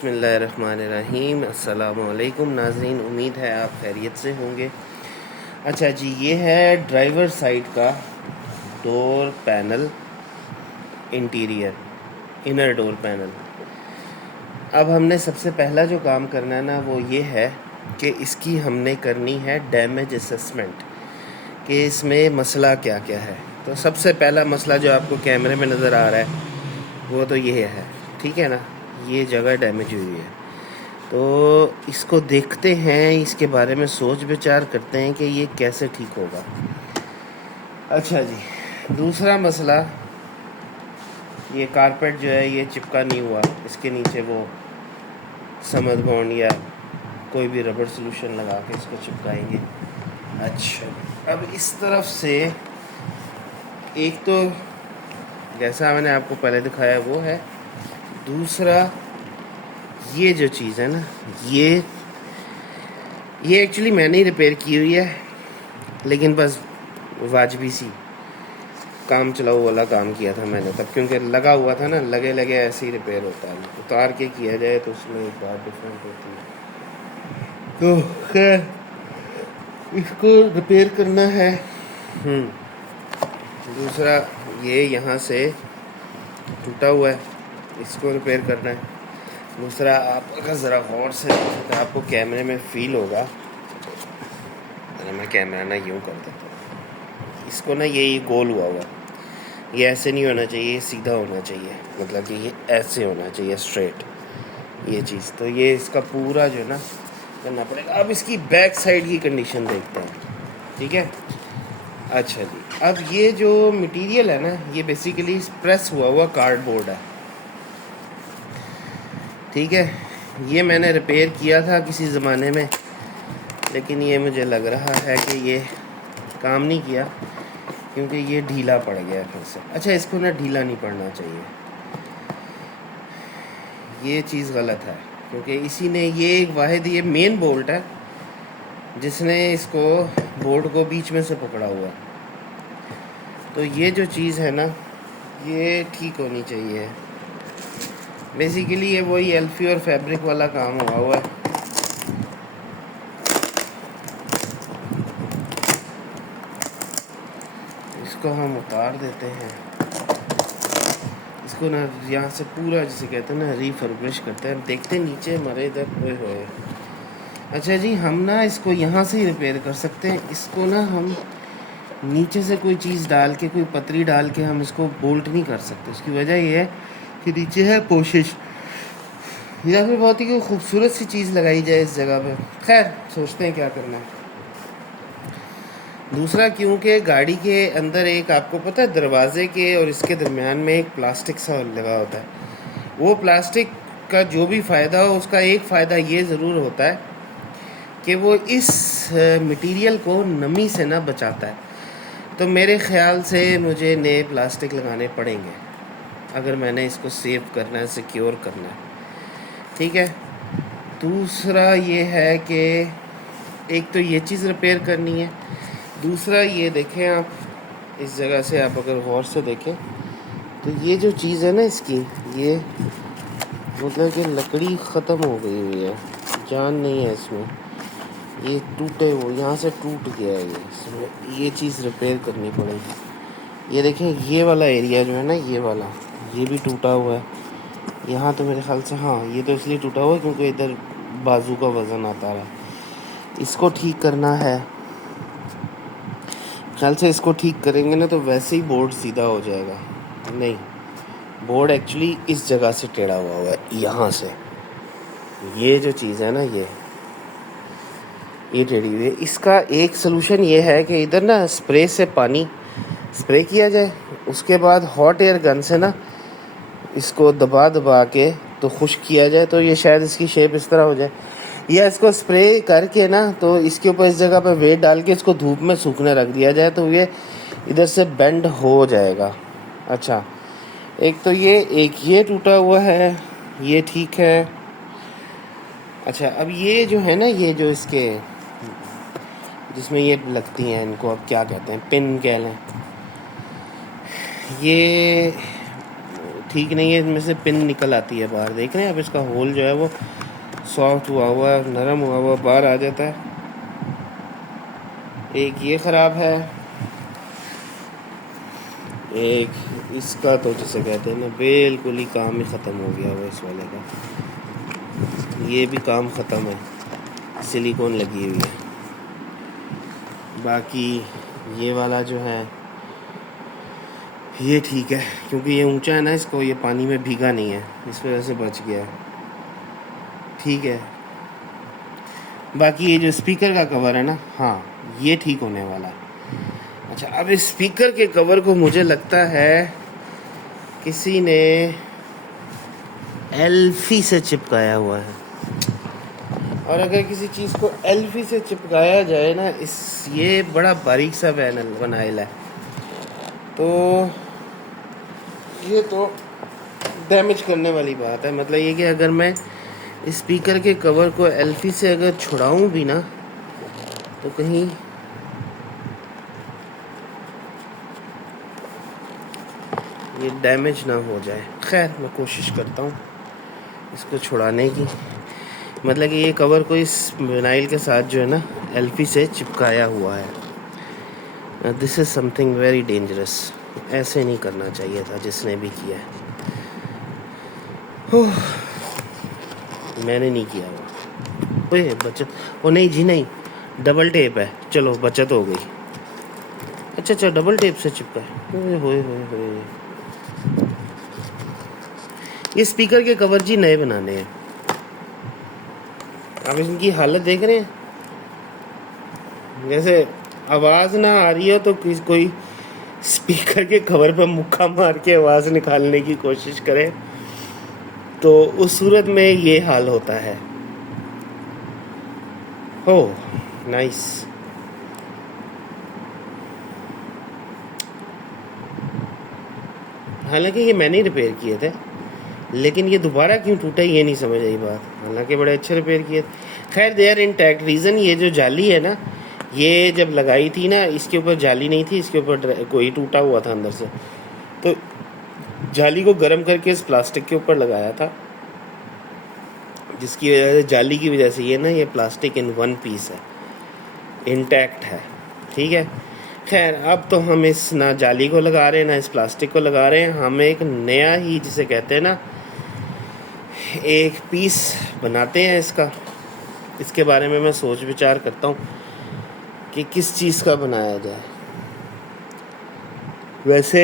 बिस्मिल्लाहिर्रहमानिर्रहीम। अस्सलामुअलैकुम नाज़रीन, उम्मीद है आप खैरियत से होंगे। अच्छा जी, ये है ड्राइवर साइड का door panel, interior inner door panel. अब हमने सबसे पहला जो काम करना है ना, वो ये है कि इसकी हमने करनी है डैमेज असेसमेंट कि इसमें मसला क्या क्या है। तो सबसे पहला मसला जो आपको कैमरे में नज़र आ रहा है वो तो ये है, ठीक है ना। ये जगह डैमेज हुई है, तो इसको देखते हैं, इसके बारे में सोच विचार करते हैं कि ये कैसे ठीक होगा। अच्छा जी, दूसरा मसला, ये कारपेट जो है ये चिपका नहीं हुआ, इसके नीचे वो समद बॉन्ड या कोई भी रबर सॉल्यूशन लगा के इसको चिपकाएंगे। अच्छा, अब इस तरफ से एक तो जैसा मैंने आपको पहले दिखाया वो है, दूसरा ये जो चीज़ है ना, ये एक्चुअली मैंने ही रिपेयर की हुई है, लेकिन बस वाजबी सी काम चलाऊ वाला काम किया था मैंने तब, क्योंकि लगा हुआ था ना, लगे लगे ऐसे ही रिपेयर होता है। उतार के किया जाए तो उसमें एक बात डिफरेंट होती है। तो खैर इसको रिपेयर करना है। दूसरा ये यहाँ से टूटा हुआ है, इसको रिपेयर करना है। दूसरा, आप अगर ज़रा गौर से देखें तो आपको कैमरे में फील होगा, अगर मैं कैमरा ना यूँ कर देता हूँ, इसको ना ये गोल हुआ हुआ, ये ऐसे नहीं होना चाहिए, ये सीधा होना चाहिए, मतलब कि ये ऐसे होना चाहिए स्ट्रेट, ये चीज़। तो ये इसका पूरा जो है ना करना पड़ेगा। अब इसकी बैक साइड की कंडीशन देखते हैं, ठीक है। अच्छा जी, अब ये जो मटेरियल है ना, ये बेसिकली प्रेस हुआ हुआ कार्डबोर्ड है, ठीक है। ये मैंने रिपेयर किया था किसी ज़माने में, लेकिन ये मुझे लग रहा है कि ये काम नहीं किया, क्योंकि ये ढीला पड़ गया फिर से। अच्छा, इसको ना ढीला नहीं पड़ना चाहिए, ये चीज़ गलत है, क्योंकि इसी ने ये एक वाहिद ये मेन बोल्ट है जिसने इसको बोर्ड को बीच में से पकड़ा हुआ। तो ये जो चीज़ है ना, ये ठीक होनी चाहिए। बेसिकली ये वही एल्फी और फैब्रिक वाला काम हुआ है। इसको हम उतार देते हैं, इसको ना यहाँ से पूरा, जिसे कहते हैं ना, रीफर्बिश करते हैं। देखते हैं नीचे हमारे इधर कोई होए। अच्छा जी, हम ना इसको यहाँ से ही रिपेयर कर सकते हैं। इसको ना हम नीचे से कोई चीज़ डाल के, कोई पतरी डाल के हम इसको बोल्ट नहीं कर सकते। उसकी वजह ये है कि नीचे है पोशिश, या फिर बहुत ही कोई खूबसूरत सी चीज़ लगाई जाए इस जगह पे। खैर, सोचते हैं क्या करना है। दूसरा, क्योंकि गाड़ी के अंदर एक, आपको पता है, दरवाजे के और इसके दरमियान में एक प्लास्टिक सा लगा होता है। वो प्लास्टिक का जो भी फ़ायदा हो, उसका एक फ़ायदा ये ज़रूर होता है कि वो इस मटेरियल को नमी से ना बचाता है। तो मेरे ख़्याल से मुझे नए प्लास्टिक लगाने पड़ेंगे अगर मैंने इसको सेव करना है, सिक्योर करना है, ठीक है। दूसरा ये है कि एक तो ये चीज़ रिपेयर करनी है। दूसरा ये देखें आप, इस जगह से आप अगर गौर से देखें तो ये जो चीज़ है ना इसकी, ये मतलब कि लकड़ी ख़त्म हो गई हुई है, जान नहीं है इसमें, ये टूटे वो यहाँ से टूट गया है। ये इसमें ये चीज़ रिपेयर करनी पड़ेगी। ये देखें, ये वाला एरिया जो है ना, ये वाला, ये भी टूटा हुआ है। यहाँ तो मेरे ख्याल से, हाँ, ये तो इसलिए टूटा हुआ है क्योंकि इधर बाजू का वज़न आता रहा। इसको ठीक करना है, ख्याल से इसको ठीक करेंगे ना तो वैसे ही बोर्ड सीधा हो जाएगा। नहीं, बोर्ड एक्चुअली इस जगह से टेढ़ा हुआ है, यहाँ से। ये जो चीज़ है ना, ये टेढ़ी हुई है। इसका एक सलूशन ये है कि इधर ना स्प्रे से पानी स्प्रे किया जाए, उसके बाद हॉट एयर गन से ना इसको दबा दबा के तो खुश्क किया जाए, तो ये शायद इसकी शेप इस तरह हो जाए। या इसको स्प्रे करके ना, तो इसके ऊपर इस जगह पर वेट डाल के इसको धूप में सूखने रख दिया जाए, तो ये इधर से बेंड हो जाएगा। अच्छा, एक तो ये टूटा हुआ है, ये ठीक है। अच्छा, अब ये जो है ना, ये जो इसके जिसमें ये लगती हैं, इनको अब क्या कहते हैं, पिन कह लें, ये ठीक नहीं है, इनमें से पिन निकल आती है बाहर। देख रहे हैं आप, इसका होल जो है वो सॉफ्ट हुआ हुआ, नरम हुआ हुआ बाहर आ जाता है। एक ये ख़राब है, एक इसका तो जिसे कहते हैं ना बिल्कुल ही काम ही ख़त्म हो गया वो इस वाले का। ये भी काम ख़त्म है, सिलिकॉन लगी हुई है। बाकी ये वाला जो है ये ठीक है, क्योंकि ये ऊंचा है ना, इसको ये पानी में भीगा नहीं है, इस वजह से बच गया है, ठीक है। बाकी ये जो स्पीकर का कवर है ना, हाँ ये ठीक होने वाला है। अच्छा, अब इस स्पीकर के कवर को मुझे लगता है किसी ने एल्फी से चिपकाया हुआ है। और अगर किसी चीज़ को एल्फी से चिपकाया जाए ना, ये बड़ा बारीक सा बनाइल है, तो ये तो डैमेज करने वाली बात है। मतलब ये कि अगर मैं स्पीकर के कवर को एल्फी से अगर छुड़ाऊं भी ना, तो कहीं ये डैमेज ना हो जाए। खैर, मैं कोशिश करता हूँ इसको छुड़ाने की। मतलब कि ये कवर को इस विनाइल के साथ जो है ना एल्फी से चिपकाया हुआ है। This is something very dangerous. ऐसे नहीं करना चाहिए था जिसने भी किया है। मैंने नहीं किया हुआ। ओए बचत, ओ नहीं जी नहीं, डबल टेप है, चलो बचत हो गई। अच्छा, डबल टेप से चिपका है। होए ये स्पीकर के कवर जी नए बनाने हैं। आप इनकी हालत देख रहे हैं, जैसे आवाज़ ना आ रही हो तो कोई स्पीकर के कवर पर मुक्का मार के आवाज़ निकालने की कोशिश करे, तो उस सूरत में ये हाल होता है। हो नाइस। हालांकि ये मैंने ही रिपेयर किए थे, लेकिन ये दोबारा क्यों टूटा ये नहीं समझ आई बात। हालांकि बड़े अच्छे रिपेयर किए थे। खैर, दे आर इंटैक्ट। रीज़न ये जो जाली है ना, ये जब लगाई थी ना, इसके ऊपर जाली नहीं थी, इसके ऊपर कोई टूटा हुआ था अंदर से, तो जाली को गर्म करके इस प्लास्टिक के ऊपर लगाया था, जिसकी वजह से जाली की वजह से ये ना ये प्लास्टिक इन वन पीस है, इंटैक्ट है, ठीक है। खैर, अब तो हम इस ना जाली को लगा रहे हैं ना इस प्लास्टिक को लगा रहे हैं, हम एक नया ही जिसे कहते हैं ना एक पीस बनाते हैं इसका। इसके बारे में मैं सोच विचार करता हूँ कि किस चीज़ का बनाया जाए। वैसे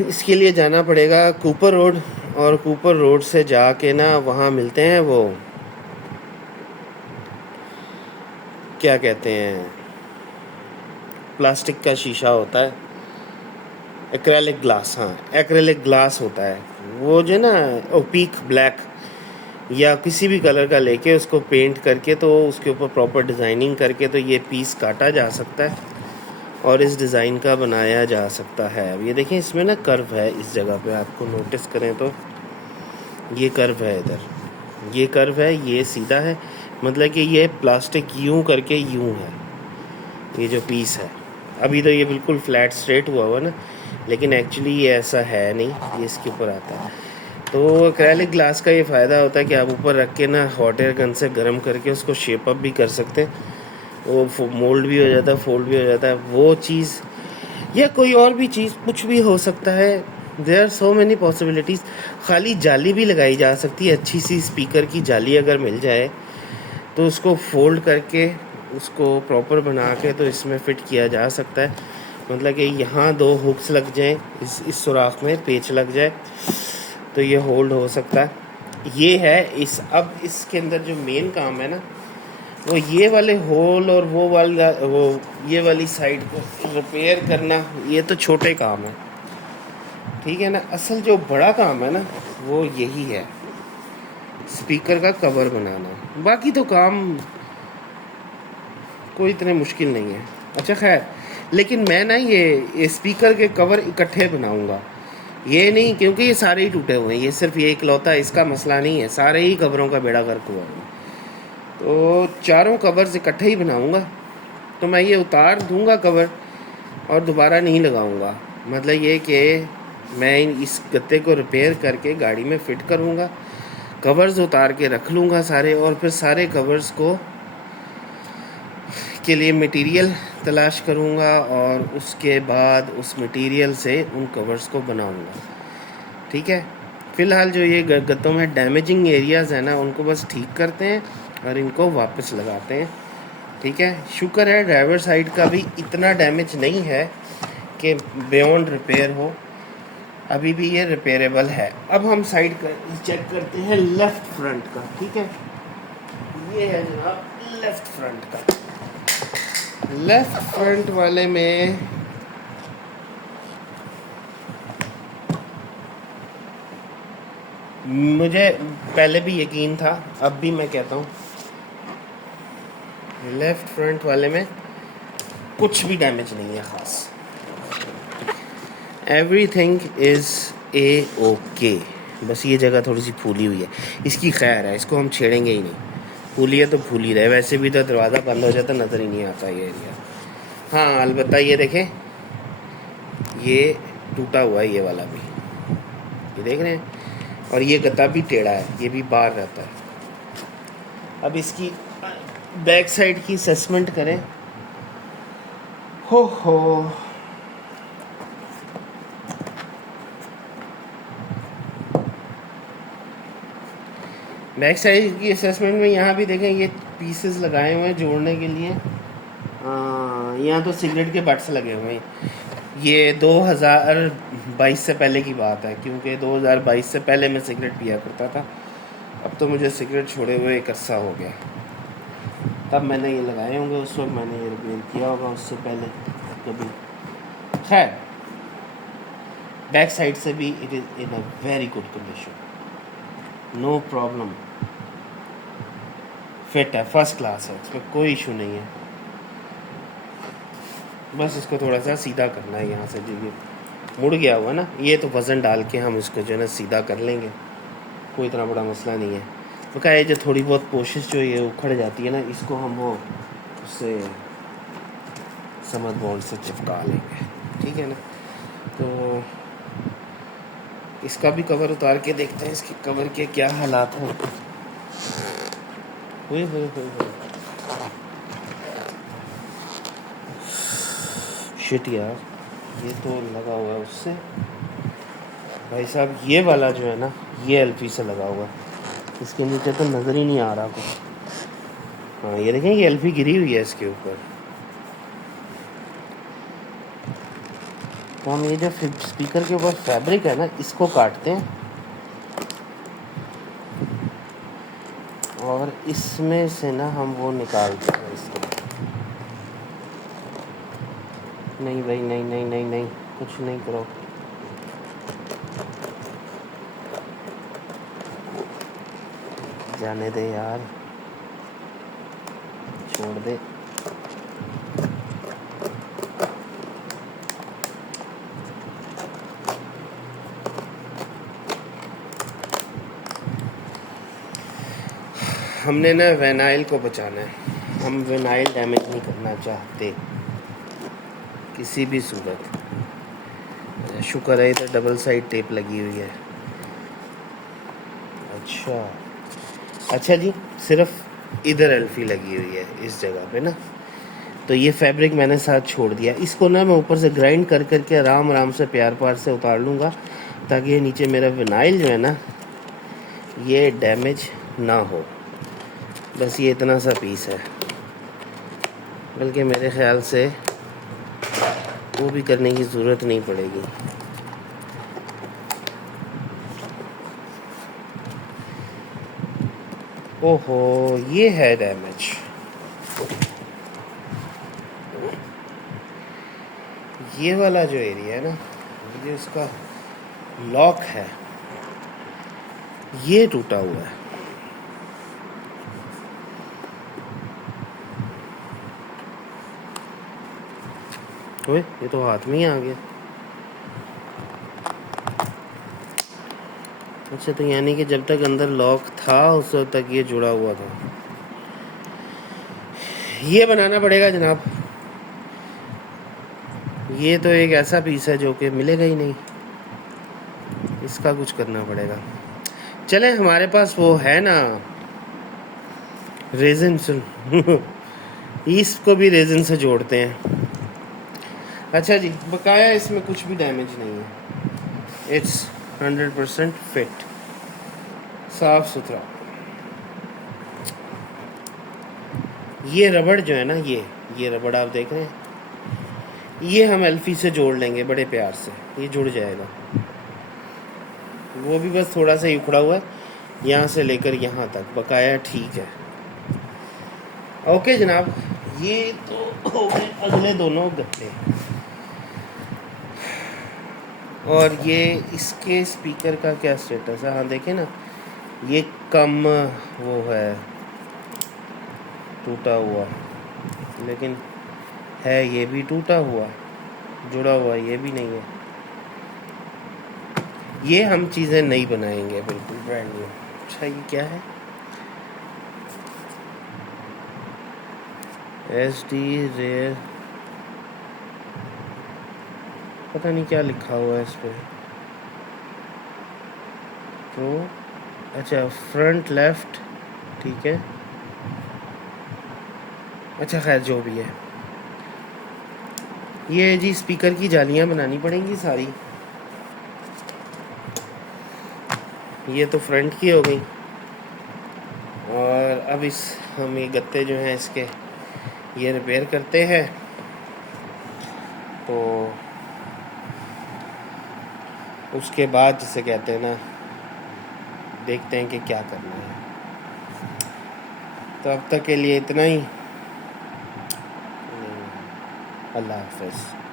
इसके लिए जाना पड़ेगा कूपर रोड, और कूपर रोड से जाके ना वहाँ मिलते हैं वो क्या कहते हैं, प्लास्टिक का शीशा होता है, एक्रेलिक ग्लास। हाँ, एक्रेलिक ग्लास होता है वो जो ना ओपीक ब्लैक या किसी भी कलर का लेके उसको पेंट करके तो उसके ऊपर प्रॉपर डिज़ाइनिंग करके तो ये पीस काटा जा सकता है और इस डिज़ाइन का बनाया जा सकता है। अब ये देखें, इसमें ना कर्व है इस जगह पे, आपको नोटिस करें तो ये कर्व है, इधर ये कर्व है, ये सीधा है, मतलब कि ये प्लास्टिक यूं करके यूं है ये जो पीस है। अभी तो ये बिल्कुल फ्लैट स्ट्रेट हुआ ना, लेकिन एक्चुअली ये ऐसा है नहीं, ये इसके ऊपर आता है। तो एक्रेलिक ग्लास का ये फ़ायदा होता है कि आप ऊपर रख के ना हॉट एयर गन से गर्म करके उसको शेप अप भी कर सकते हैं, वो मोल्ड भी हो जाता है, फोल्ड भी हो जाता है, वो चीज़ या कोई और भी चीज़, कुछ भी हो सकता है। There are so many possibilities. खाली जाली भी लगाई जा सकती है, अच्छी सी स्पीकर की जाली अगर मिल जाए तो उसको फोल्ड करके उसको प्रॉपर बना के तो इसमें फ़िट किया जा सकता है। मतलब कि यहाँ 2 हुक्स लग जाएं, इस सुराख में पेच लग जाए तो ये होल्ड हो सकता है। ये है इस, अब इसके अंदर जो मेन काम है ना, वो ये वाले होल और वो ये वाली साइड को रिपेयर करना, ये तो छोटे काम है, ठीक है ना। असल जो बड़ा काम है ना वो यही है, स्पीकर का कवर बनाना। बाकी तो काम कोई इतने मुश्किल नहीं है। अच्छा खैर, लेकिन मैं ना ये स्पीकर के कवर इकट्ठे बनाऊंगा, ये नहीं, क्योंकि ये सारे ही टूटे हुए हैं, ये सिर्फ ये इकलौता इसका मसला नहीं है, सारे ही कवरों का बेड़ा गर्क हुआ है। तो चारों कवर्स इकट्ठे ही बनाऊंगा, तो मैं ये उतार दूंगा कवर और दोबारा नहीं लगाऊंगा। मतलब ये कि मैं इस गत्ते को रिपेयर करके गाड़ी में फ़िट करूँगा, कवर्स उतार के रख लूँगा सारे, और फिर सारे कवर्स को के लिए मटेरियल तलाश करूँगा और उसके बाद उस मटेरियल से उन कवर्स को बनाऊँगा। ठीक है, फ़िलहाल जो ये गत्तों में डैमेजिंग एरियाज़ हैं ना, उनको बस ठीक करते हैं और इनको वापस लगाते हैं। ठीक है, शुक्र है ड्राइवर साइड का भी इतना डैमेज नहीं है कि बियॉन्ड रिपेयर हो, अभी भी ये रिपेयरेबल है। अब हम साइड का चेक करते हैं लेफ़्ट फ्रंट का। ठीक है, ये है जनाब लेफ़्ट फ्रंट का। लेफ़्ट फ्रंट वाले में मुझे पहले भी यकीन था, अब भी मैं कहता हूँ, लेफ़्ट फ्रंट वाले में कुछ भी डैमेज नहीं है ख़ास। Everything is a okay. बस ये जगह थोड़ी सी फूली हुई है, इसकी खैर है, इसको हम छेड़ेंगे ही नहीं। फूली है तो फूली रहे, वैसे भी तो दरवाज़ा बंद हो जाता नज़र ही नहीं आता ये एरिया। हाँ, अलबत्ता ये देखें, ये टूटा हुआ है ये वाला भी, ये देख रहे हैं, और ये गत्ता भी टेढ़ा है, ये भी बाहर रहता है। अब इसकी बैक साइड की असेसमेंट करें। हो बैक साइड की असेसमेंट में यहाँ भी देखें, ये पीसेस लगाए हुए हैं जोड़ने के लिए। यहाँ तो सिगरेट के बट्स लगे हुए हैं। ये 2022 से पहले की बात है, क्योंकि 2022 से पहले मैं सिगरेट पिया करता था। अब तो मुझे सिगरेट छोड़े हुए एक अरसा हो गया, तब मैंने ये लगाए होंगे, उस वक्त मैंने ये रिपेयर किया होगा, उससे पहले कभी। खैर, बैक साइड से भी it is in a very good condition, no problem, fit है, फर्स्ट क्लास है, इसमें कोई इशू नहीं है। बस इसको थोड़ा सा सीधा करना है यहाँ से, जो ये मुड़ गया हुआ ना, ये तो वज़न डाल के हम इसको जो है ना सीधा कर लेंगे, कोई इतना बड़ा मसला नहीं है। तो क्या है, जो थोड़ी बहुत पोशिश जो ये उखड़ जाती है ना, इसको हम वो उससे समझ बॉन्ड से चिपका लेंगे। ठीक है ना, तो इसका भी कवर उतार के देखते हैं, इसके कवर के क्या हालात हैं। हुए शिट यार, ये तो लगा हुआ है उससे भाई साहब। ये वाला जो है ना, ये एलपी से लगा हुआ है, इसके नीचे तो नज़र ही नहीं आ रहा कुछ। हाँ, ये देखें, ये एलपी गिरी हुई है इसके ऊपर। तो हम ये जो स्पीकर के ऊपर फैब्रिक है ना, इसको काटते हैं और इसमें से ना हम वो निकालते हैं इसको। नहीं भाई, नहीं, कुछ नहीं करो। जाने दे यार, छोड़ दे। हमने ना विनाइल को बचाना है, हम विनाइल डैमेज नहीं करना चाहते किसी भी सूरत। शुक्र है इधर डबल साइड टेप लगी हुई है। अच्छा जी, सिर्फ इधर एल्फी लगी हुई है इस जगह पे ना, तो ये फैब्रिक मैंने साथ छोड़ दिया। इसको ना मैं ऊपर से ग्राइंड कर करके आराम से प्यार से उतार लूँगा, ताकि ये नीचे मेरा विनाइल जो है ना, ये डैमेज ना हो। बस ये इतना सा पीस है, बल्कि मेरे ख़्याल से वो भी करने की ज़रूरत नहीं पड़ेगी। ओहो, ये है डैमेज। ये वाला जो एरिया है ना, जो इसका लॉक है, ये टूटा हुआ है। ओए, ये तो हाथ में ही आ गया। अच्छा, तो यानी कि जब तक अंदर लॉक था उस वक्त तक ये जुड़ा हुआ था। ये बनाना पड़ेगा जनाब, ये तो एक ऐसा पीस है जो कि मिलेगा ही नहीं। इसका कुछ करना पड़ेगा। चले, हमारे पास वो है ना रेजिन, सुन इसको भी रेजिन से जोड़ते हैं। अच्छा जी, बकाया इसमें कुछ भी डैमेज नहीं है, इट्स 100% फिट, साफ सुथरा। ये रबड़ जो है ना, ये रबड़ आप देख रहे हैं, ये हम एल्फी से जोड़ लेंगे बड़े प्यार से, ये जुड़ जाएगा। वो भी बस थोड़ा सा ही उखड़ा हुआ है, यहाँ से लेकर यहाँ तक बकाया ठीक है। ओके जनाब, ये तो हो गए अगले दोनों गत्ते। और ये इसके स्पीकर का क्या स्टेटस है? हाँ देखें ना, ये कम वो है, टूटा हुआ, लेकिन है ये भी टूटा हुआ, जुड़ा हुआ ये भी नहीं है। ये हम चीज़ें नहीं बनाएंगे, बिल्कुल ब्रांड न्यू। अच्छा ये क्या है? SD रेयर, पता नहीं क्या लिखा हुआ है इस पर। तो अच्छा, फ्रंट लेफ्ट, ठीक है। अच्छा खैर जो भी है, ये जी स्पीकर की जालियां बनानी पड़ेंगी सारी। ये तो फ्रंट की हो गई, और अब हम ये गत्ते जो हैं इसके, ये रिपेयर करते हैं। तो उसके बाद जिसे कहते हैं ना, देखते हैं कि क्या करना है। तो अब तक के लिए इतना ही। अल्लाह हाफ़िज़।